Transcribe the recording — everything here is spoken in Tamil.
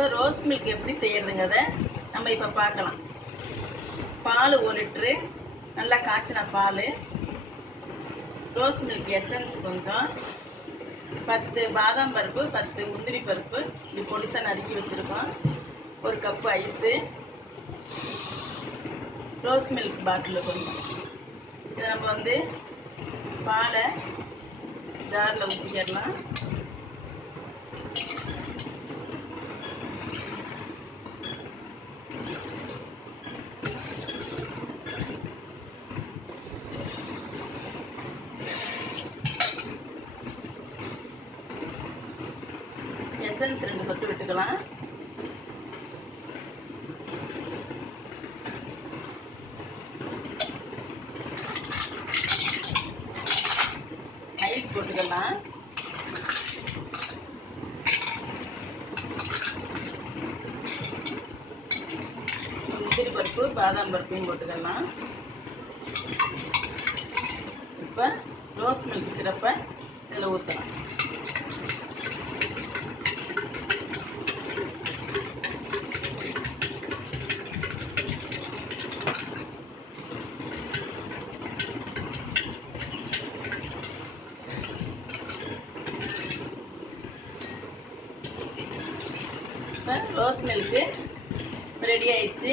இப்போ ரோஸ் மில்க் எப்படி செய்யறதுங்கிறத நம்ம இப்போ பார்க்கலாம். பால் 1 லிட்டரு, நல்லா காய்ச்சின பால், ரோஸ் மில்க் எசன்ஸ் கொஞ்சம், 10 பாதாம் பருப்பு, 10 முந்திரி பருப்பு இப்படி பொடிசாக நறுக்கி வச்சுருக்கோம், 1 கப்பு ஐஸு, ரோஸ் மில்க் பாட்டில் கொஞ்சம். இதை நம்ம வந்து பாலை ஜாரில் ஊற்றிக்கிடலாம். எசன்ஸ் 2 சொட்டு விட்டுக்கலாம். ஐஸ் போட்டுக்கலாம். முந்திரி பருப்பு பாதாம் பருப்பையும் போட்டுக்கலாம். இப்போ ரோஸ் மில்க் சிரப்பை இதில் ஊற்றலாம். இப்போ ரோஸ் மில்க்கு ரெடி ஆயிடுச்சு.